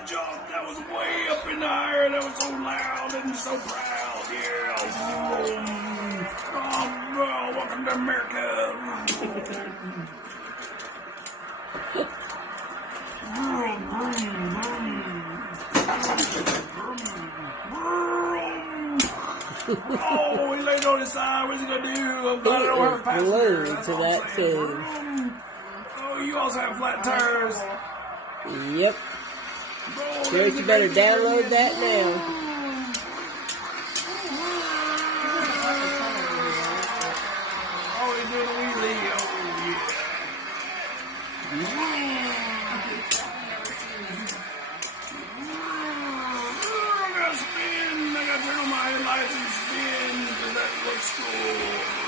that jump. That was way up in the air. That was so loud and so proud. Yeah. Oh, welcome to America. Oh, he laid on his side. What's he gonna do? I'm glad I don't have a passenger. Glued to that tube. Oh, you also have flat tires. Yep. Sure, you better download that now. Oh, he's doing a wheelie. Oh, I gotta spin. I gotta turn on my headlights and spin. That looks cool.